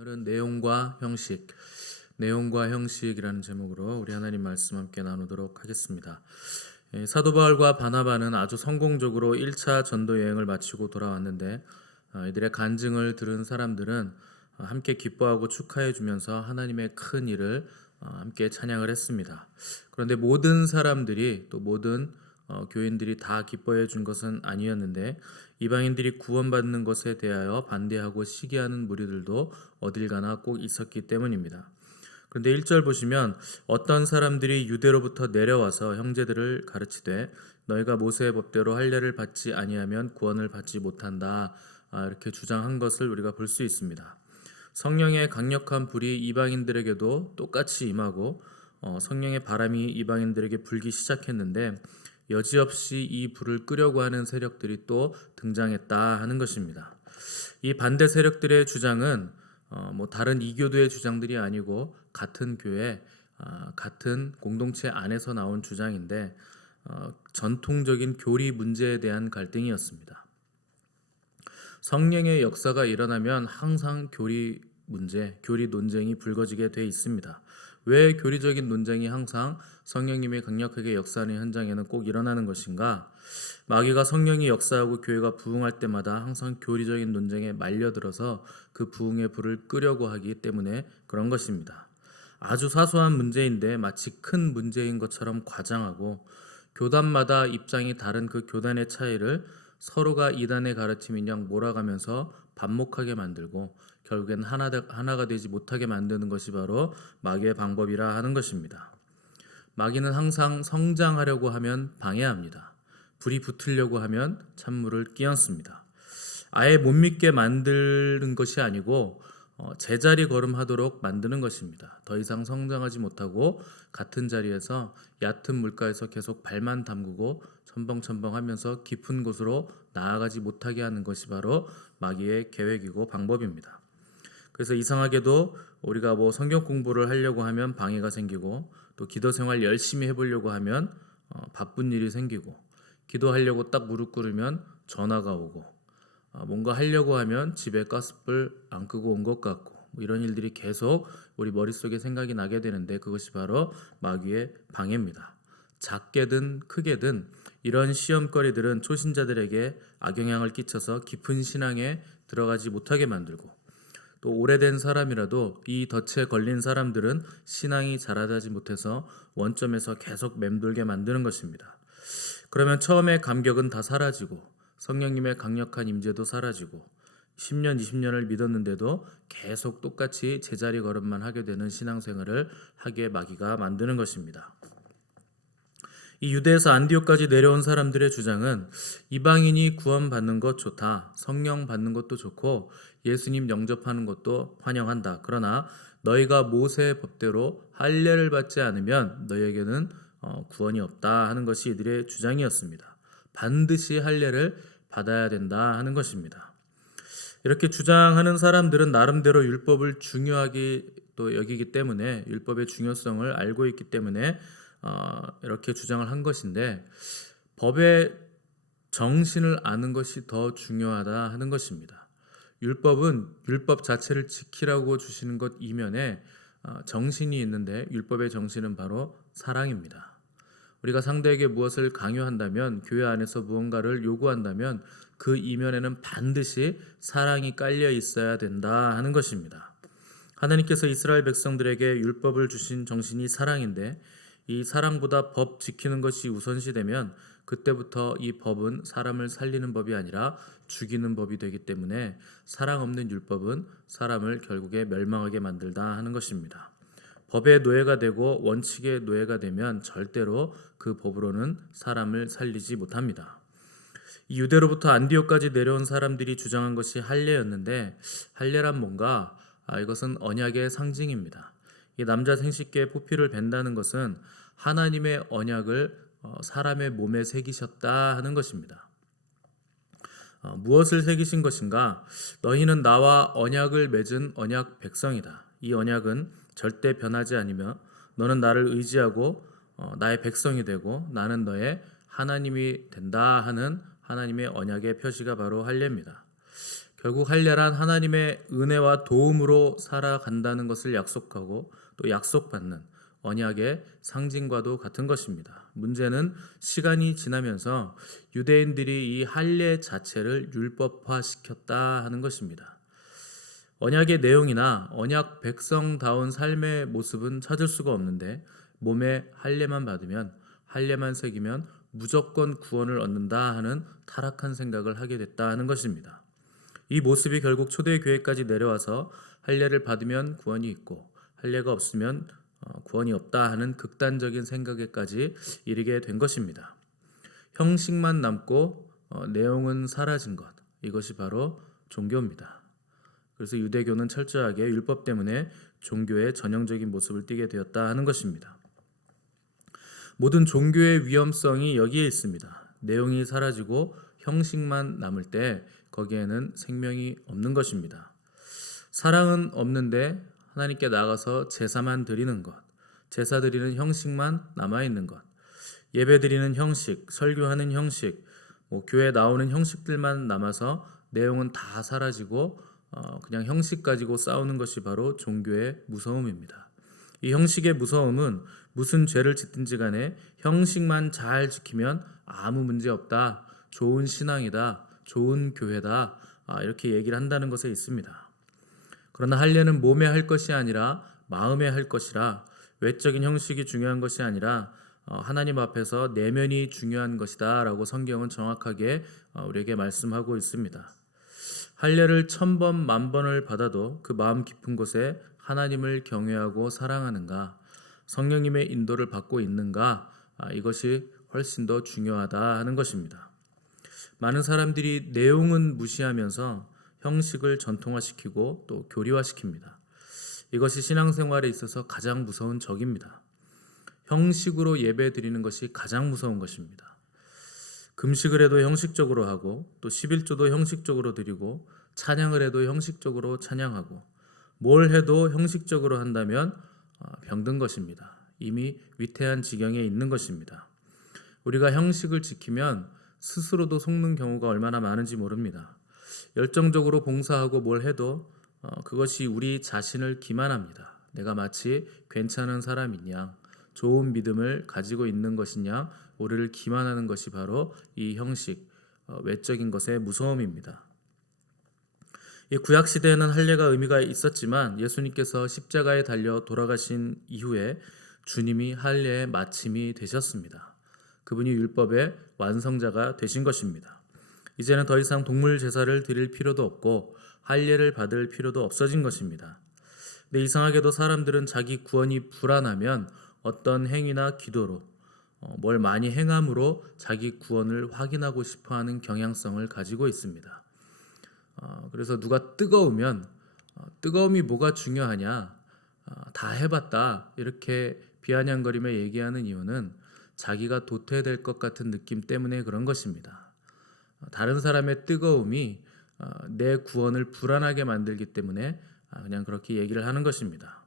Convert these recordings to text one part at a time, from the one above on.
오늘은 내용과 형식이라는 제목으로 우리 하나님 말씀 함께 나누도록 하겠습니다. 사도 바울과 바나바는 아주 성공적으로 1차 전도 여행을 마치고 돌아왔는데 이들의 간증을 들은 사람들은 함께 기뻐하고 축하해 주면서 하나님의 큰 일을 함께 찬양을 했습니다. 그런데 모든 사람들이 또 모든 교인들이 다 기뻐해 준 것은 아니었는데 이방인들이 구원받는 것에 대하여 반대하고 시기하는 무리들도 어딜 가나 꼭 있었기 때문입니다. 그런데 1절 보시면 어떤 사람들이 유대로부터 내려와서 형제들을 가르치되 너희가 모세의 법대로 할례를 받지 아니하면 구원을 받지 못한다, 이렇게 주장한 것을 우리가 볼 수 있습니다. 성령의 강력한 불이 이방인들에게도 똑같이 임하고 성령의 바람이 이방인들에게 불기 시작했는데 여지없이 이 불을 끄려고 하는 세력들이 또 등장했다 하는 것입니다. 이 반대 세력들의 주장은 다른 이교도의 주장들이 아니고 같은 교회, 같은 공동체 안에서 나온 주장인데 전통적인 교리 문제에 대한 갈등이었습니다. 성령의 역사가 일어나면 항상 교리 문제, 교리 논쟁이 불거지게 돼 있습니다. 왜 교리적인 논쟁이 항상 성령님이 강력하게 역사하는 현장에는 꼭 일어나는 것인가? 마귀가 성령이 역사하고 교회가 부흥할 때마다 항상 교리적인 논쟁에 말려들어서 그 부흥의 불을 끄려고 하기 때문에 그런 것입니다. 아주 사소한 문제인데 마치 큰 문제인 것처럼 과장하고 교단마다 입장이 다른 그 교단의 차이를 서로가 이단의 가르침인 양 몰아가면서 반목하게 만들고 결국엔 하나가 되지 못하게 만드는 것이 바로 마귀의 방법이라 하는 것입니다. 마귀는 항상 성장하려고 하면 방해합니다. 불이 붙으려고 하면 찬물을 끼얹습니다. 아예 못 믿게 만드는 것이 아니고 제자리 걸음하도록 만드는 것입니다. 더 이상 성장하지 못하고 같은 자리에서 얕은 물가에서 계속 발만 담그고 첨벙첨벙하면서 깊은 곳으로 나아가지 못하게 하는 것이 바로 마귀의 계획이고 방법입니다. 그래서 이상하게도 우리가 성경 공부를 하려고 하면 방해가 생기고 또 기도 생활 열심히 해보려고 하면 바쁜 일이 생기고 기도하려고 딱 무릎 꿇으면 전화가 오고 뭔가 하려고 하면 집에 가스불 안 끄고 온 것 같고 이런 일들이 계속 우리 머릿속에 생각이 나게 되는데 그것이 바로 마귀의 방해입니다. 작게든 크게든 이런 시험거리들은 초신자들에게 악영향을 끼쳐서 깊은 신앙에 들어가지 못하게 만들고 또 오래된 사람이라도 이 덫에 걸린 사람들은 신앙이 자라지 못해서 원점에서 계속 맴돌게 만드는 것입니다. 그러면 처음에 감격은 다 사라지고 성령님의 강력한 임재도 사라지고 10년, 20년을 믿었는데도 계속 똑같이 제자리 걸음만 하게 되는 신앙생활을 하게 마귀가 만드는 것입니다. 이 유대에서 안디옥까지 내려온 사람들의 주장은 이방인이 구원받는 것 좋다, 성령 받는 것도 좋고 예수님 영접하는 것도 환영한다. 그러나 너희가 모세의 법대로 할례를 받지 않으면 너희에게는 구원이 없다 하는 것이 이들의 주장이었습니다. 반드시 할례를 받아야 된다 하는 것입니다. 이렇게 주장하는 사람들은 나름대로 율법을 중요하게 또 여기기 때문에 율법의 중요성을 알고 있기 때문에 이렇게 주장을 한 것인데 법의 정신을 아는 것이 더 중요하다 하는 것입니다. 율법은 율법 자체를 지키라고 주시는 것 이면에 정신이 있는데 율법의 정신은 바로 사랑입니다. 우리가 상대에게 무엇을 강요한다면 교회 안에서 무언가를 요구한다면 그 이면에는 반드시 사랑이 깔려 있어야 된다 하는 것입니다. 하나님께서 이스라엘 백성들에게 율법을 주신 정신이 사랑인데 이 사랑보다 법 지키는 것이 우선시되면 그때부터 이 법은 사람을 살리는 법이 아니라 죽이는 법이 되기 때문에 사랑 없는 율법은 사람을 결국에 멸망하게 만들다 하는 것입니다. 법의 노예가 되고 원칙의 노예가 되면 절대로 그 법으로는 사람을 살리지 못합니다. 이 유대로부터 안디옥까지 내려온 사람들이 주장한 것이 할례였는데 할례란 뭔가? 이것은 언약의 상징입니다. 이 남자 생식기에 포피를 벤다는 것은 하나님의 언약을 사람의 몸에 새기셨다 하는 것입니다. 무엇을 새기신 것인가? 너희는 나와 언약을 맺은 언약 백성이다. 이 언약은 절대 변하지 않으며 너는 나를 의지하고 나의 백성이 되고 나는 너의 하나님이 된다 하는 하나님의 언약의 표시가 바로 할례입니다. 결국 할례란 하나님의 은혜와 도움으로 살아간다는 것을 약속하고 또 약속받는 언약의 상징과도 같은 것입니다. 문제는 시간이 지나면서 유대인들이 이 할례 자체를 율법화시켰다 하는 것입니다. 언약의 내용이나 언약 백성다운 삶의 모습은 찾을 수가 없는데 몸에 할례만 받으면 할례만 새기면 무조건 구원을 얻는다 하는 타락한 생각을 하게 됐다 하는 것입니다. 이 모습이 결국 초대교회까지 내려와서 할례를 받으면 구원이 있고 할례가 없으면 구원이 없다 하는 극단적인 생각에까지 이르게 된 것입니다. 형식만 남고 내용은 사라진 것, 이것이 바로 종교입니다. 그래서 유대교는 철저하게 율법 때문에 종교의 전형적인 모습을 띠게 되었다 하는 것입니다. 모든 종교의 위험성이 여기에 있습니다. 내용이 사라지고 형식만 남을 때 거기에는 생명이 없는 것입니다. 사랑은 없는데 하나님께 나가서 제사만 드리는 것, 제사 드리는 형식만 남아있는 것, 예배 드리는 형식, 설교하는 형식, 교회 나오는 형식들만 남아서 내용은 다 사라지고 그냥 형식 가지고 싸우는 것이 바로 종교의 무서움입니다. 이 형식의 무서움은 무슨 죄를 짓든지 간에 형식만 잘 지키면 아무 문제 없다, 좋은 신앙이다, 좋은 교회다, 이렇게 얘기를 한다는 것에 있습니다. 그러나 할례는 몸에 할 것이 아니라 마음에 할 것이라 외적인 형식이 중요한 것이 아니라 하나님 앞에서 내면이 중요한 것이다 라고 성경은 정확하게 우리에게 말씀하고 있습니다. 할례를 1000번 만번을 받아도 그 마음 깊은 곳에 하나님을 경외하고 사랑하는가, 성령님의 인도를 받고 있는가, 이것이 훨씬 더 중요하다 하는 것입니다. 많은 사람들이 내용은 무시하면서 형식을 전통화시키고 또 교리화시킵니다. 이것이 신앙생활에 있어서 가장 무서운 적입니다. 형식으로 예배 드리는 것이 가장 무서운 것입니다. 금식을 해도 형식적으로 하고 또 11조도 형식적으로 드리고 찬양을 해도 형식적으로 찬양하고 뭘 해도 형식적으로 한다면 병든 것입니다. 이미 위태한 지경에 있는 것입니다. 우리가 형식을 지키면 스스로도 속는 경우가 얼마나 많은지 모릅니다. 열정적으로 봉사하고 뭘 해도 그것이 우리 자신을 기만합니다. 내가 마치 괜찮은 사람인 양, 좋은 믿음을 가지고 있는 것이냐, 우리를 기만하는 것이 바로 이 형식, 외적인 것의 무서움입니다. 이 구약 시대에는 할례가 의미가 있었지만 예수님께서 십자가에 달려 돌아가신 이후에 주님이 할례의 마침이 되셨습니다. 그분이 율법의 완성자가 되신 것입니다. 이제는 더 이상 동물 제사를 드릴 필요도 없고 할례를 받을 필요도 없어진 것입니다. 근데 이상하게도 사람들은 자기 구원이 불안하면 어떤 행위나 기도로 뭘 많이 행함으로 자기 구원을 확인하고 싶어하는 경향성을 가지고 있습니다. 그래서 누가 뜨거우면 뜨거움이 뭐가 중요하냐, 다 해봤다 이렇게 비아냥거리며 얘기하는 이유는 자기가 도태될 것 같은 느낌 때문에 그런 것입니다. 다른 사람의 뜨거움이 내 구원을 불안하게 만들기 때문에 그냥 그렇게 얘기를 하는 것입니다.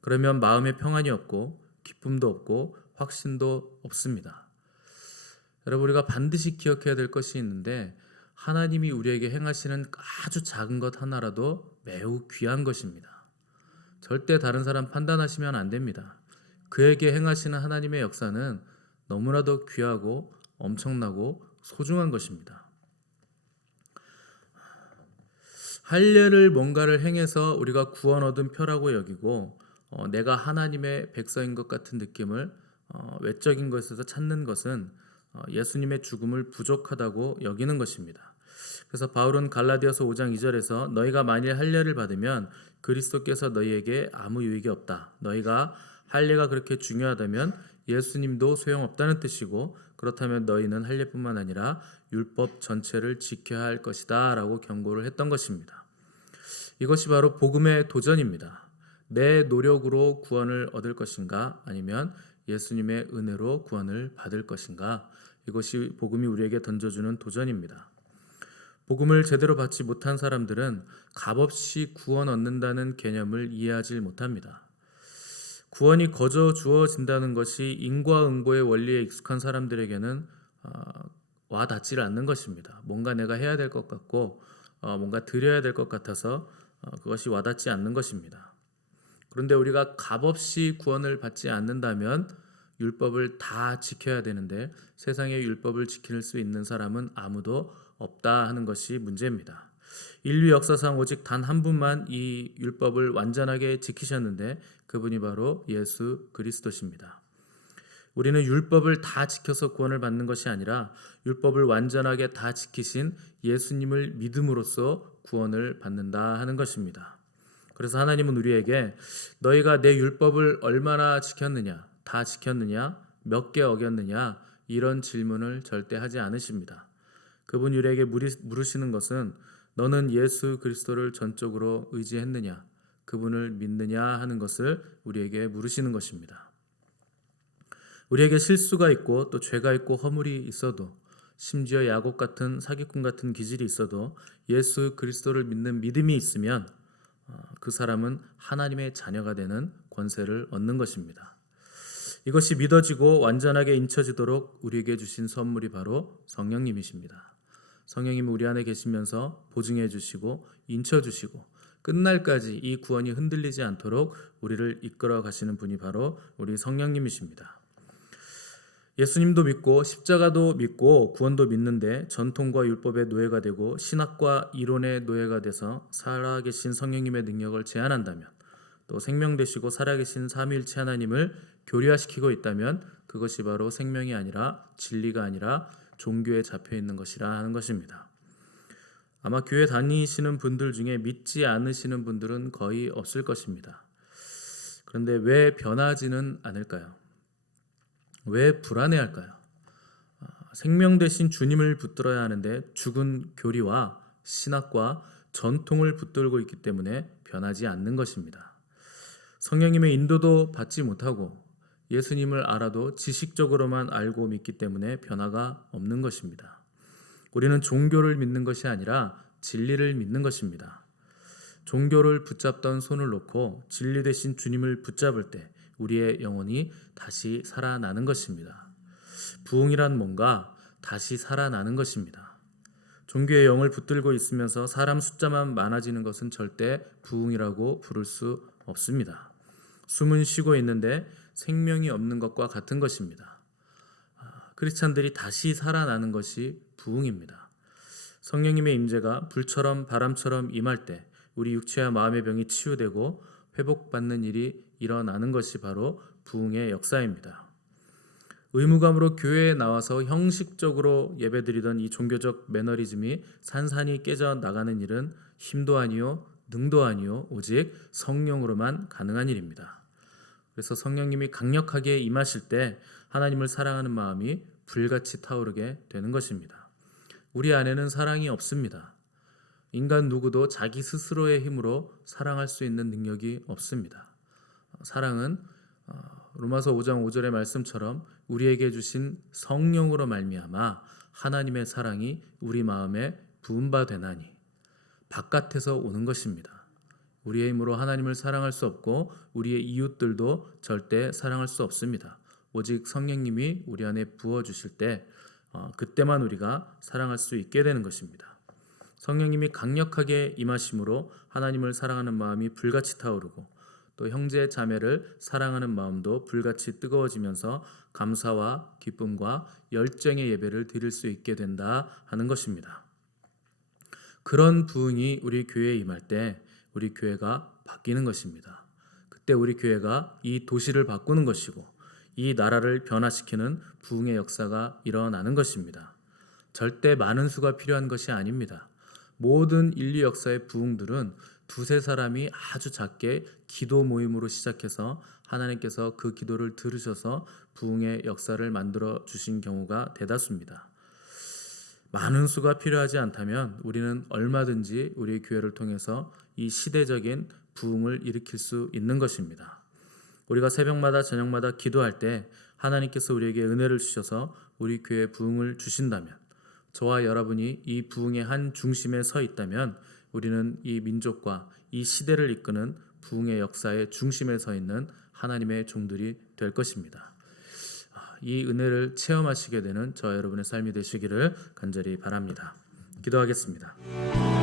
그러면 마음에 평안이 없고 기쁨도 없고 확신도 없습니다. 여러분, 우리가 반드시 기억해야 될 것이 있는데 하나님이 우리에게 행하시는 아주 작은 것 하나라도 매우 귀한 것입니다. 절대 다른 사람 판단하시면 안 됩니다. 그에게 행하시는 하나님의 역사는 너무나도 귀하고 엄청나고 소중한 것입니다. 할례를 뭔가를 행해서 우리가 구원 얻은 표라고 여기고 내가 하나님의 백성인 것 같은 느낌을 외적인 것에서 찾는 것은 예수님의 죽음을 부족하다고 여기는 것입니다. 그래서 바울은 갈라디아서 5장 2절에서 너희가 만일 할례를 받으면 그리스도께서 너희에게 아무 유익이 없다. 너희가 할례가 그렇게 중요하다면 예수님도 소용없다는 뜻이고 그렇다면 너희는 할례뿐만 아니라 율법 전체를 지켜야 할 것이다 라고 경고를 했던 것입니다. 이것이 바로 복음의 도전입니다. 내 노력으로 구원을 얻을 것인가 아니면 예수님의 은혜로 구원을 받을 것인가, 이것이 복음이 우리에게 던져주는 도전입니다. 복음을 제대로 받지 못한 사람들은 값없이 구원 얻는다는 개념을 이해하지 못합니다. 구원이 거저 주어진다는 것이 인과응보의 원리에 익숙한 사람들에게는 와 닿지를 않는 것입니다. 뭔가 내가 해야 될 것 같고 뭔가 드려야 될 것 같아서 그것이 와닿지 않는 것입니다. 그런데 우리가 값없이 구원을 받지 않는다면 율법을 다 지켜야 되는데 세상의 율법을 지킬 수 있는 사람은 아무도 없다 하는 것이 문제입니다. 인류 역사상 오직 단 한 분만 이 율법을 완전하게 지키셨는데 그분이 바로 예수 그리스도십니다. 우리는 율법을 다 지켜서 구원을 받는 것이 아니라 율법을 완전하게 다 지키신 예수님을 믿음으로써 구원을 받는다 하는 것입니다. 그래서 하나님은 우리에게 너희가 내 율법을 얼마나 지켰느냐, 다 지켰느냐, 몇 개 어겼느냐 이런 질문을 절대 하지 않으십니다. 그분 우리에게 물으시는 것은 너는 예수 그리스도를 전적으로 의지했느냐, 그분을 믿느냐 하는 것을 우리에게 물으시는 것입니다. 우리에게 실수가 있고 또 죄가 있고 허물이 있어도 심지어 야곱 같은 사기꾼 같은 기질이 있어도 예수 그리스도를 믿는 믿음이 있으면 그 사람은 하나님의 자녀가 되는 권세를 얻는 것입니다. 이것이 믿어지고 완전하게 인쳐지도록 우리에게 주신 선물이 바로 성령님이십니다. 성령님이 우리 안에 계시면서 보증해 주시고 인쳐 주시고 끝날까지 이 구원이 흔들리지 않도록 우리를 이끌어 가시는 분이 바로 우리 성령님이십니다. 예수님도 믿고 십자가도 믿고 구원도 믿는데 전통과 율법의 노예가 되고 신학과 이론의 노예가 돼서 살아계신 성령님의 능력을 제한한다면 또 생명 되시고 살아계신 삼위일체 하나님을 교리화시키고 있다면 그것이 바로 생명이 아니라 진리가 아니라 종교에 잡혀 있는 것이라 하는 것입니다. 아마 교회 다니시는 분들 중에 믿지 않으시는 분들은 거의 없을 것입니다. 그런데 왜 변하지는 않을까요? 왜 불안해할까요? 생명 대신 주님을 붙들어야 하는데 죽은 교리와 신학과 전통을 붙들고 있기 때문에 변하지 않는 것입니다. 성령님의 인도도 받지 못하고 예수님을 알아도 지식적으로만 알고 믿기 때문에 변화가 없는 것입니다. 우리는 종교를 믿는 것이 아니라 진리를 믿는 것입니다. 종교를 붙잡던 손을 놓고 진리 대신 주님을 붙잡을 때 우리의 영혼이 다시 살아나는 것입니다. 부흥이란 뭔가 다시 살아나는 것입니다. 종교의 영을 붙들고 있으면서 사람 숫자만 많아지는 것은 절대 부흥이라고 부를 수 없습니다. 숨은 쉬고 있는데 생명이 없는 것과 같은 것입니다. 크리스찬들이 다시 살아나는 것이 부흥입니다. 성령님의 임재가 불처럼 바람처럼 임할 때 우리 육체와 마음의 병이 치유되고 회복받는 일이 일어나는 것이 바로 부흥의 역사입니다. 의무감으로 교회에 나와서 형식적으로 예배드리던 이 종교적 매너리즘이 산산이 깨져나가는 일은 힘도 아니요 능도 아니요 오직 성령으로만 가능한 일입니다. 그래서 성령님이 강력하게 임하실 때 하나님을 사랑하는 마음이 불같이 타오르게 되는 것입니다. 우리 안에는 사랑이 없습니다. 인간 누구도 자기 스스로의 힘으로 사랑할 수 있는 능력이 없습니다. 사랑은 로마서 5장 5절의 말씀처럼 우리에게 주신 성령으로 말미암아 하나님의 사랑이 우리 마음에 부은 바 되나니 바깥에서 오는 것입니다. 우리의 힘으로 하나님을 사랑할 수 없고 우리의 이웃들도 절대 사랑할 수 없습니다. 오직 성령님이 우리 안에 부어주실 때 그때만 우리가 사랑할 수 있게 되는 것입니다. 성령님이 강력하게 임하심으로 하나님을 사랑하는 마음이 불같이 타오르고 또 형제 자매를 사랑하는 마음도 불같이 뜨거워지면서 감사와 기쁨과 열정의 예배를 드릴 수 있게 된다 하는 것입니다. 그런 부흥이 우리 교회에 임할 때 우리 교회가 바뀌는 것입니다. 그때 우리 교회가 이 도시를 바꾸는 것이고 이 나라를 변화시키는 부흥의 역사가 일어나는 것입니다. 절대 많은 수가 필요한 것이 아닙니다. 모든 인류 역사의 부흥들은 두세 사람이 아주 작게 기도 모임으로 시작해서 하나님께서 그 기도를 들으셔서 부흥의 역사를 만들어 주신 경우가 대다수입니다. 많은 수가 필요하지 않다면 우리는 얼마든지 우리 교회를 통해서 이 시대적인 부흥을 일으킬 수 있는 것입니다. 우리가 새벽마다 저녁마다 기도할 때 하나님께서 우리에게 은혜를 주셔서 우리 교회에 부흥을 주신다면 저와 여러분이 이 부흥의 한 중심에 서 있다면 우리는 이 민족과 이 시대를 이끄는 부흥의 역사의 중심에 서 있는 하나님의 종들이 될 것입니다. 이 은혜를 체험하시게 되는 저와 여러분의 삶이 되시기를 간절히 바랍니다. 기도하겠습니다.